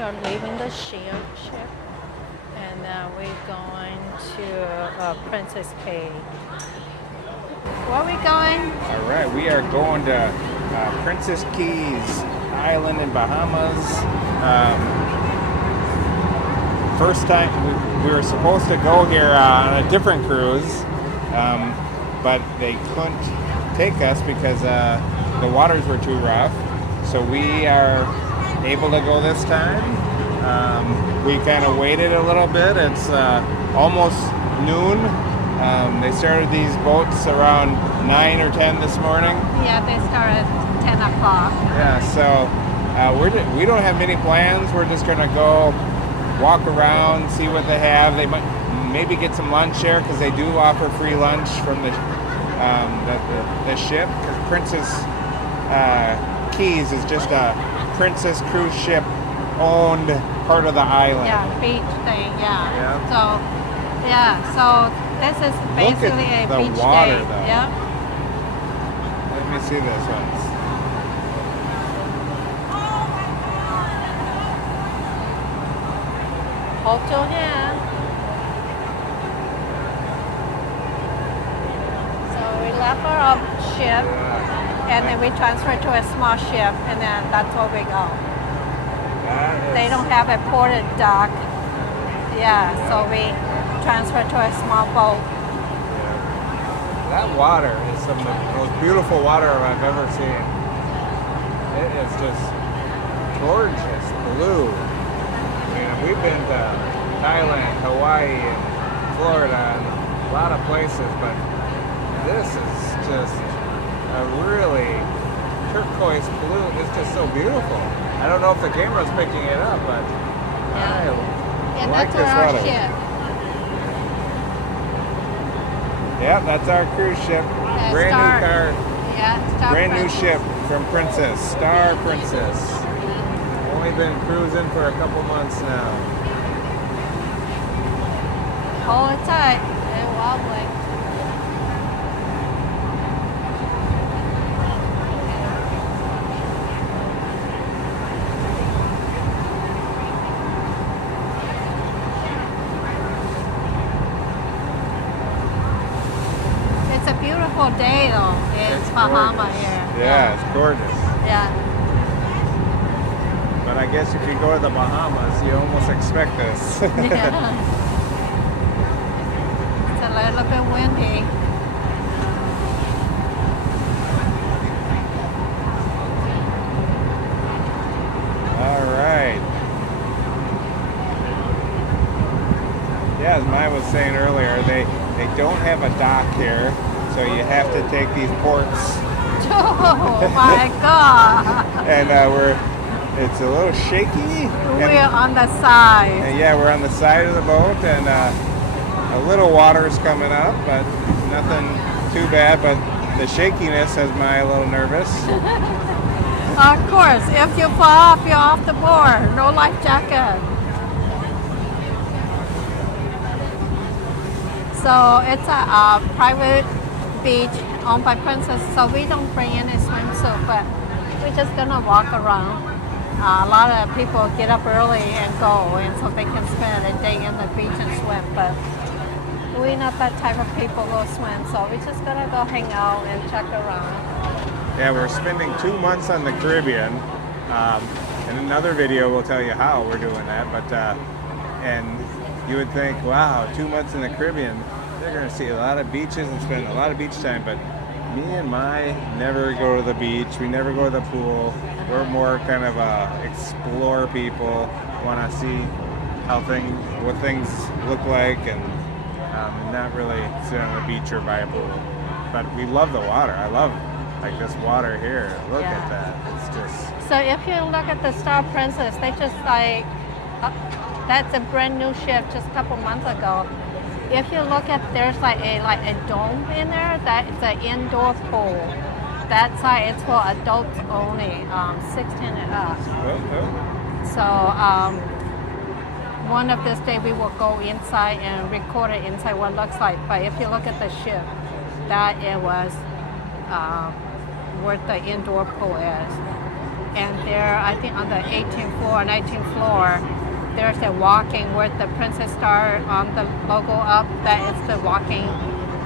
are leaving the ship, and we're going to Princess Cays. Where are we going? All right, we are going to Princess Cays Island in Bahamas. First time we were supposed to go here on a different cruise, but they couldn't take us because the waters were too rough. So we are able to go this time. We kind of waited a little bit. It's almost noon. They started these boats around 9 or 10 this morning. Yeah, they started at 10 o'clock. Yeah, so we don't have many plans. We're just gonna go walk around, see what they have. They might maybe get some lunch here because they do offer free lunch from the ship. Because Princess Cays is just a Princess cruise ship owned part of the island. Yeah, beach thing. Yeah. Yeah. So this is basically a the beach water, day. though. Yeah. Let me see this one. Hold your hand. So we left our ship, and then we transferred to a small ship, and then that's where we go. They don't have a ported dock. Yeah, so we transferred to a small boat. That water is some of the most beautiful water I've ever seen. It is just gorgeous blue. And we've been to Thailand, Hawaii, and Florida, and a lot of places, but this is just a really turquoise blue. It's just so beautiful. I don't know if the camera's picking it up, but I like this our water. ship. Yeah, that's our cruise ship. Brand new car. Yeah, Star Brand Princess. new ship from Princess, Star Princess. Only been cruising for a couple months now. Hold it tight. They're wobbly. It's a beautiful day though. It's Bahamas gorgeous. here. Yeah, it's gorgeous. Yeah. But I guess if you go to the Bahamas, you almost expect this. Yeah. It's a little bit windy. All right. Yeah, as Maya was saying earlier, they don't have a dock here, so you have to take these ports. Oh my God! And it's a little shaky. We're on the side. And yeah, we're on the side of the boat, and a little water is coming up, but nothing too bad. But the shakiness has Maya a little nervous. Of course, if you fall off, you're off the board. No life jacket. So it's a private beach owned by Princess. So we don't bring any swimsuit, but we're just gonna walk around. A lot of people get up early and go, and so they can spend a day in the beach and swim. But we're not that type of people who swim, so we're just gonna go hang out and check around. Yeah, we're spending 2 months on the Caribbean. In another video, we'll tell you how we're doing that. But and you would think, wow, 2 months in the Caribbean, they're gonna see a lot of beaches and spend a lot of beach time. But me and Mai never go to the beach. We never go to the pool. We're more kind of explore people. Want to see what things look like, and not really sit on the beach or by a pool. But we love the water. I love like this water here. Look at that. It's just. So if you look at the Star Princess, they just that's a brand new ship just a couple months ago. If you look at, there's like a dome in there. That it's an indoor pool. That side it's for adults only, 16 and up. So one of this day we will go inside and record it inside what it looks like. But if you look at the ship, that it was where the indoor pool is. and there, I think on the 18th floor, 19th floor, there's a walking with the Princess Star on the logo up. That is the walking,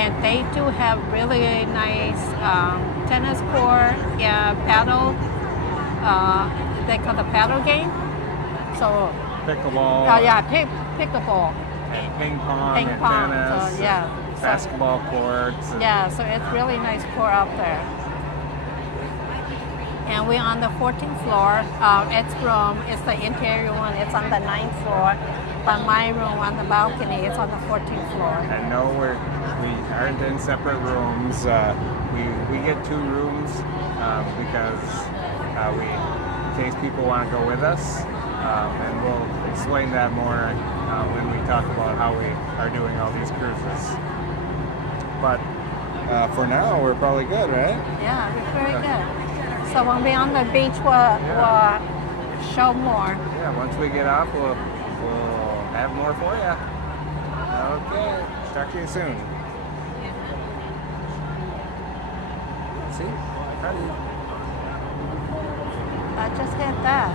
and they do have really nice tennis court and paddle. They call the paddle game. So pickleball. Oh yeah, pickleball. And ping pong. Ping and pong. tennis. So yeah. Basketball courts. Yeah, so it's really nice court up there. And we're on the 14th floor. It's room. It's the interior one. It's on the 9th floor. But my room on the balcony is on the 14th floor. And no, we aren't in separate rooms. We get 2 rooms because in case people want to go with us. And we'll explain that more when we talk about how we are doing all these cruises. But for now, we're probably good, right? Yeah, we're very good. So when we're on the beach, we'll show more. Yeah, once we get off, we'll have more for you. Okay, talk to you soon. See? I just hit that.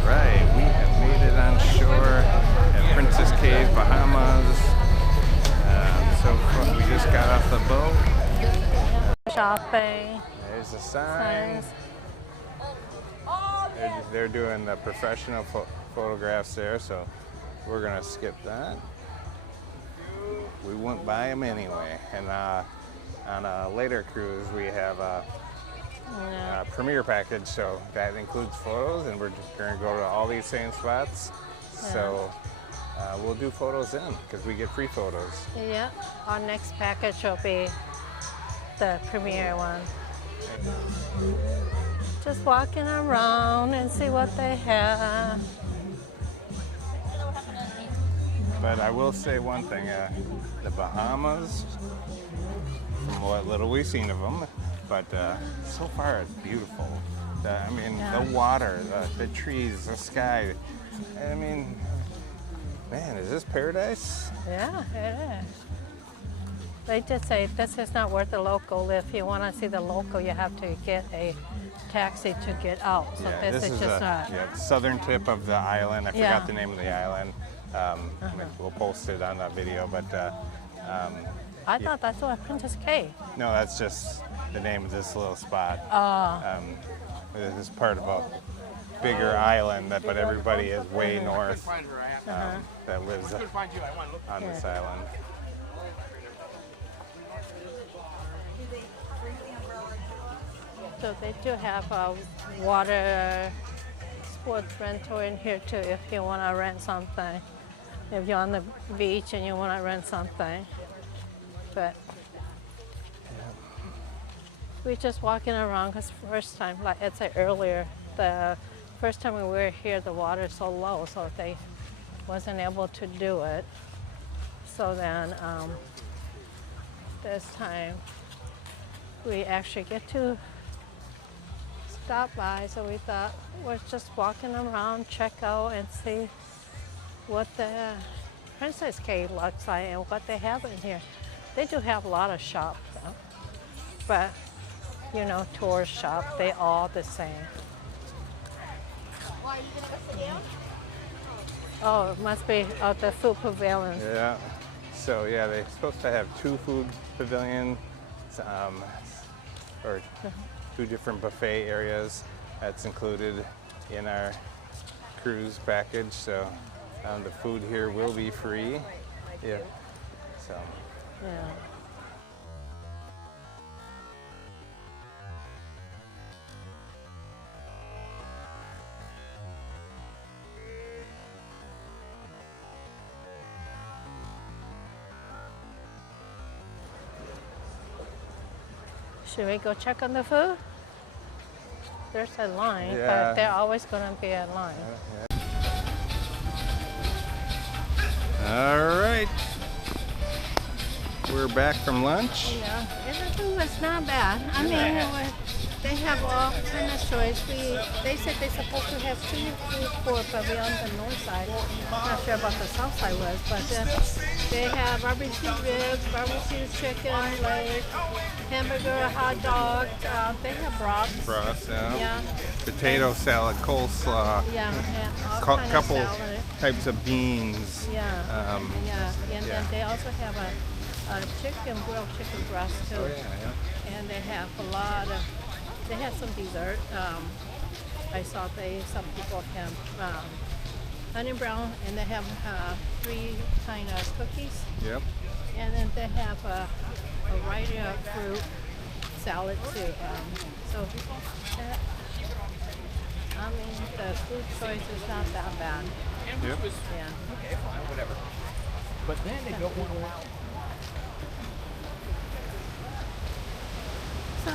Alright, we have made it on shore at Princess Cays, Bahamas. So we just got off the boat. Shopping. There's a sign. They're doing the professional photographs there, so we're going to skip that. We wouldn't buy them anyway. And on a later cruise, we have a premier package, so that includes photos, and we're just going to go to all these same spots. Yeah. So we'll do photos then, because we get free photos. Yeah, our next package will be the premier one. Just walking around and see what they have. But I will say one thing, the Bahamas, from what little we've seen of them, but so far it's beautiful. The water, the trees, the sky. I mean, man, is this paradise? Yeah, it is. They just say this is not worth the local. If you want to see the local, you have to get a taxi to get out. So yeah, this is just not. Yeah, southern tip of the island. I forgot the name of the island. We'll post it on that video, but I thought that's what Princess Cays. No, that's just the name of this little spot. This is part of a bigger island, but everybody is way north that lives on this island. So they do have a water sports rental in here too if you want to rent something. If you're on the beach and you want to rent something. But we're just walking around because first time, like I said earlier, the first time we were here, the water is so low, so they wasn't able to do it. So then this time we actually get to stop by, so we thought we're just walking around, check out and see what the Princess Cays looks like and what they have in here. They do have a lot of shops though, but you know, tourist shop, they all the same. Oh, it must be the food pavilion. Yeah, so yeah, they're supposed to have 2 food pavilions, or 2 different buffet areas. That's included in our cruise package. So the food here will be free. Yeah. So. Yeah. Should we go check on the food? There's a line, but there's always going to be a line. All right. We're back from lunch. Yeah, and the food was not bad. I mean, they have all kind of choice. They said they're supposed to have two food court, but we're on the north side. Not sure about the south side was, but they have barbecue ribs, barbecue chicken, leg, hamburger, hot dog. They have broths. Broth, yeah. Yeah. Potato salad, coleslaw. Yeah, all kind of Couple salad. types of beans. Yeah. Yeah. And yeah. then they also have a chicken, grilled chicken breast too. Oh yeah. And they have a lot of, they have some dessert. I saw some people have honey brown, and they have 3 kind of cookies. Yep. And then they have a variety of fruit salad too. So, I mean, the food choice is not that bad. Yep. Yeah. Okay, fine, whatever. But then they don't want to allow. So,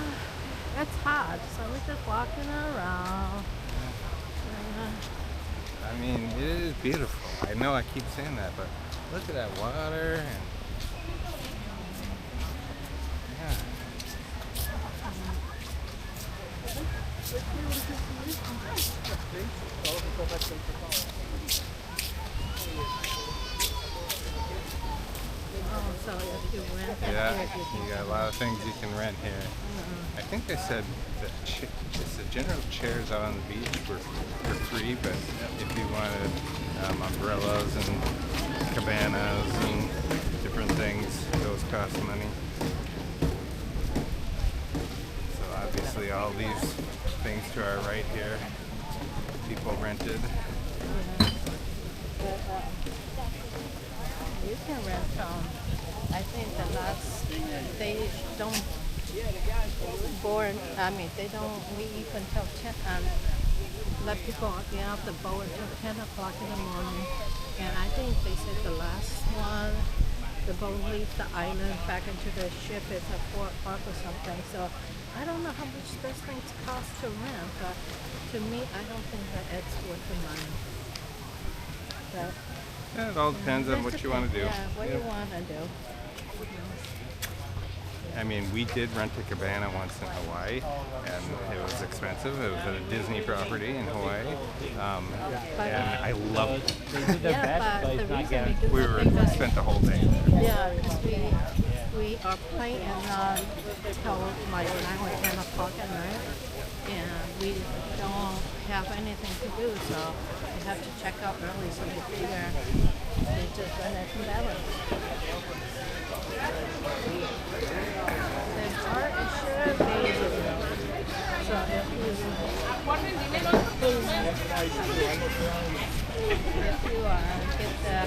it's hot, so we're just walking around. I mean, it is beautiful. I know I keep saying that, but look at that water. And yeah. Oh, so if you rent it Yeah, here, you you can got a lot of things you can rent here. I think they said that it's the general chairs out on the beach were free, but if you wanted umbrellas and cabanas and different things, those cost money. So obviously all these things to our right here, people rented. You can rent I think the last, they don't board, they don't leave until 10, let people get off the boat until 10 o'clock in the morning. And I think they said the last one, the boat leaves the island back into the ship is at 4 o'clock or something. So I don't know how much those things cost to rent, but to me, I don't think that it's worth the money. But Yeah, it all depends on what you want to do. yeah, what you want to do. I mean, we did rent a cabana once in Hawaii, and it was expensive. It was at a Disney property in Hawaii, and I loved it. Yeah, but the reason we do We spent the whole day there. yeah, because we are playing till like 9 or 10 o'clock at night, and we don't have anything to do, so we have to check out early. So we figure we just run it from that way. The art is sure amazing. So if you get the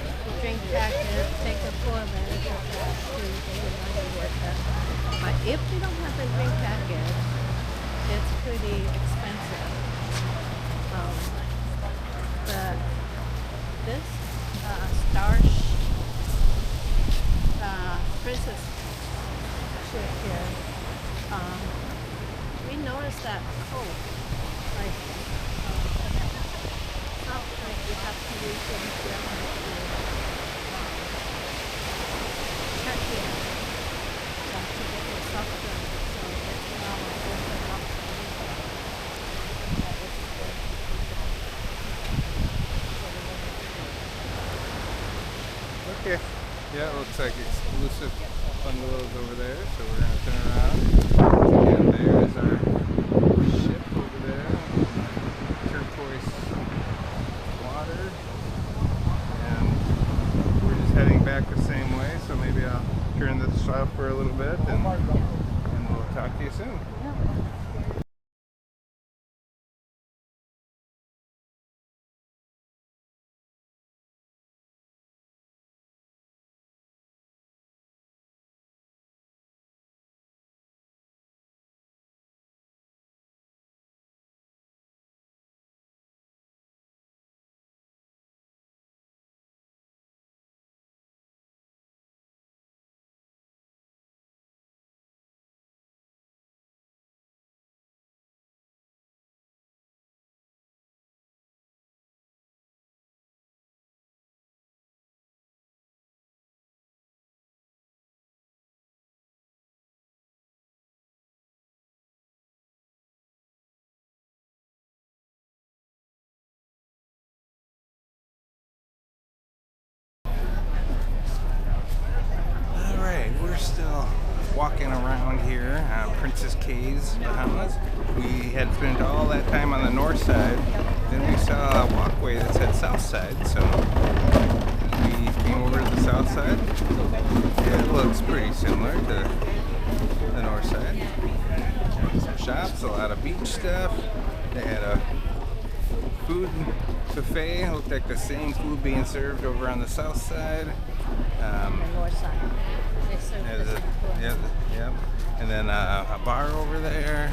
drink packet, take a 4 minutes of that too, they would not be worth it. But if you don't have a drink packet, it's pretty expensive. But this Princess ship here, we noticed that like it's not like you have to use them here check in to get your stuff done. So it's not like open up for Okay. Yeah, it looks like exclusive bungalows over there, so we're going to turn around. And there is our ship over there. Turquoise water. And we're just heading back the same way, so maybe I'll turn this off for a little bit and we'll talk to you soon. Yeah. Cays, Bahamas. We had spent all that time on the north side. Then we saw a walkway that said south side, so we came over to the south side. It looks pretty similar to the north side. Some shops, a lot of beach stuff. They had a food buffet. Looked like the same food being served over on the south side. The north side. They serve the same food. Yep. And then a bar over there.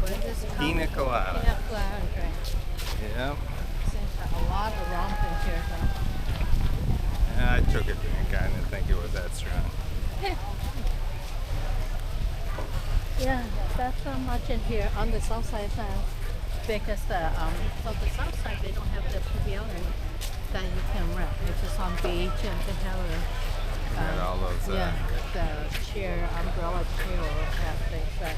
What is this called? Pina colada. Pina colada, right. Yep. Seems like a lot of rum in here, though. I took a drink. I didn't think it was that strong. Yeah, that's not much in here on the south side because the south side they don't have the pavilion that you can rent. It's just on beach and they have All those. the chair, umbrella chair that things. But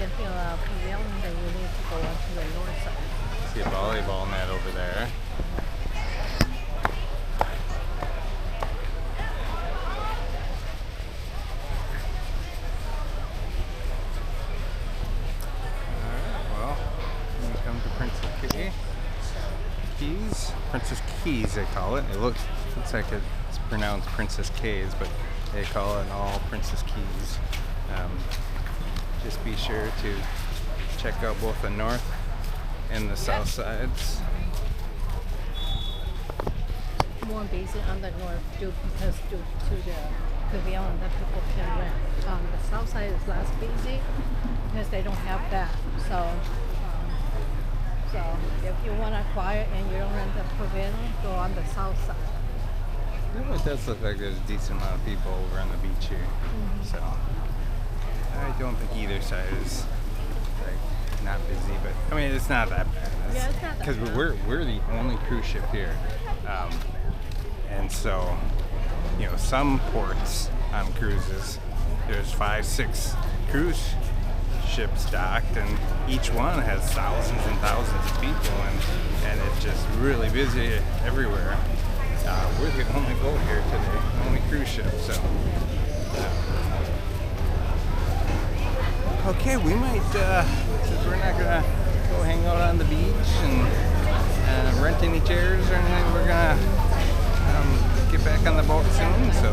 if you're a pavilion, then you need to go onto the north side. See a volleyball net over there. Princess Cays, they call it. It looks like it's pronounced Princess Cays, but they call it all Princess Cays. Just be sure to check out both the north and the south sides. More busy on the north due to the pavilion that people can rent. The south side is less busy because they don't have that. So if you want to quiet and you don't rent the pavilion, go on the south side. It does look like there's a decent amount of people over on the beach here. So I don't think either side is like not busy, but I mean it's not that bad. Yeah, it's not that because bad. we're the only cruise ship here, and so some ports on cruises there's 5-6 cruise ships docked, and each one has thousands and thousands of people, and it's just really busy everywhere. We're the only boat here today, the only cruise ship. So, okay, we might since we're not gonna go hang out on the beach and rent any chairs or anything, we're gonna get back on the boat soon. So.